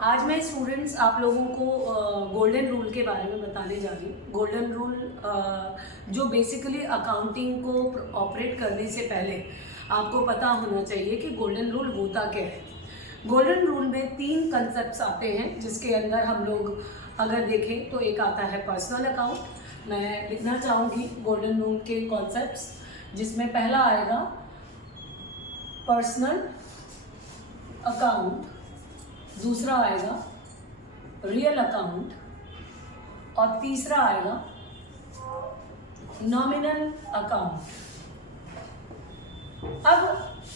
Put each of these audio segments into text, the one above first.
आज मैं स्टूडेंट्स आप लोगों को गोल्डन रूल के बारे में बताने जा रही हूँ। गोल्डन रूल जो बेसिकली अकाउंटिंग को ऑपरेट करने से पहले आपको पता होना चाहिए कि गोल्डन रूल होता क्या है। गोल्डन रूल में 3 कंसेप्ट्स आते हैं, जिसके अंदर हम लोग अगर देखें तो एक आता है पर्सनल अकाउंट। मैं लिखना चाहूँगी गोल्डन रूल के कॉन्सेप्ट्स, जिसमें पहला आएगा पर्सनल अकाउंट, दूसरा आएगा रियल अकाउंट और तीसरा आएगा नॉमिनल अकाउंट। अब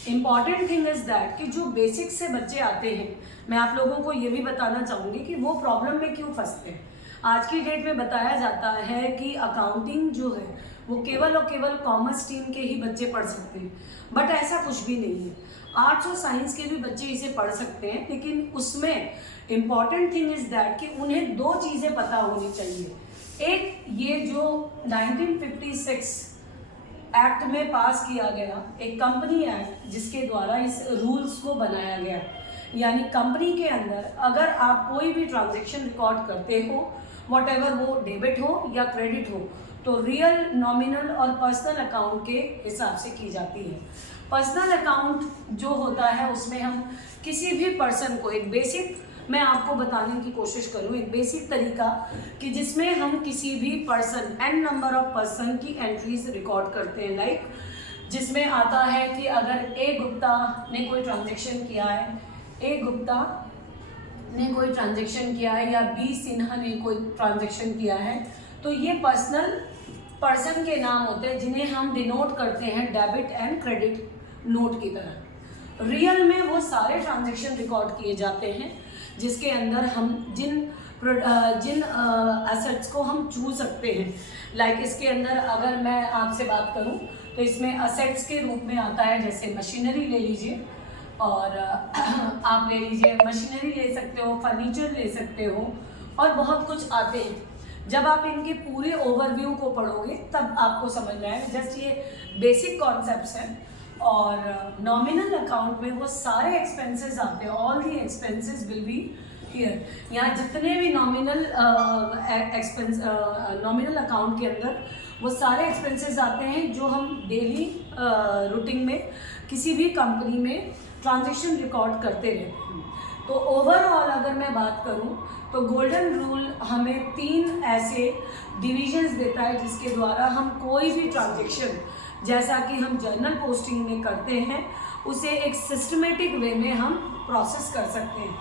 इम्पॉर्टेंट थिंग इज दैट कि जो बेसिक से बच्चे आते हैं, मैं आप लोगों को ये भी बताना चाहूँगी कि वो प्रॉब्लम में क्यों फंसते हैं। आज की डेट में बताया जाता है कि अकाउंटिंग जो है वो केवल और केवल कॉमर्स स्ट्रीम के ही बच्चे पढ़ सकते हैं, बट ऐसा कुछ भी नहीं है। आर्ट्स और साइंस के भी बच्चे इसे पढ़ सकते हैं, लेकिन उसमें इम्पॉर्टेंट थिंग इज दैट कि उन्हें 2 चीज़ें पता होनी चाहिए। एक, ये जो 1956 एक्ट में पास किया गया एक कंपनी एक्ट, जिसके द्वारा इस रूल्स को बनाया गया, यानी कंपनी के अंदर अगर आप कोई भी ट्रांजैक्शन रिकॉर्ड करते हो, वॉट एवर वो डेबिट हो या क्रेडिट हो, तो रियल, नॉमिनल और पर्सनल अकाउंट के हिसाब से की जाती है। पर्सनल अकाउंट जो होता है उसमें हम किसी भी पर्सन को एक बेसिक, मैं आपको बताने की कोशिश करूँ, एक बेसिक तरीका कि जिसमें हम किसी भी person, n number of person की एंट्रीज रिकॉर्ड करते हैं। लाइक जिसमें आता है कि अगर ए गुप्ता ने कोई ट्रांजैक्शन किया है, ए गुप्ता ने कोई ट्रांजैक्शन किया है या बी सिन्हा ने कोई ट्रांजैक्शन किया है, तो ये पर्सनल पर्सन के नाम होते हैं, जिन्हें हम डिनोट करते हैं डेबिट एंड क्रेडिट नोट की तरह। रियल में वो सारे ट्रांजैक्शन रिकॉर्ड किए जाते हैं, जिसके अंदर हम जिन एसेट्स को हम छू सकते हैं। लाइक इसके अंदर अगर मैं आपसे बात करूं तो इसमें एसेट्स के रूप में आता है, जैसे मशीनरी ले लीजिए, और आप ले लीजिए मशीनरी ले सकते हो, फर्नीचर ले सकते हो, और बहुत कुछ आते हैं। जब आप इनके पूरे ओवरव्यू को पढ़ोगे तब आपको समझ में आएगा। जस्ट ये बेसिक कॉन्सेप्ट्स हैं। और नॉमिनल अकाउंट में वो सारे एक्सपेंसेस आते हैं, all the expenses will be here. यहाँ जितने भी नॉमिनल अकाउंट के अंदर वो सारे एक्सपेंसेस आते हैं जो हम डेली रूटीन में किसी भी कंपनी में ट्रांजैक्शन रिकॉर्ड करते रहते हैं। तो ओवरऑल अगर मैं बात करूं तो गोल्डन रूल हमें 3 ऐसे डिविजन्स देता है, जिसके द्वारा हम कोई भी ट्रांजैक्शन, जैसा कि हम जर्नल पोस्टिंग में करते हैं, उसे एक सिस्टमेटिक वे में हम प्रोसेस कर सकते हैं।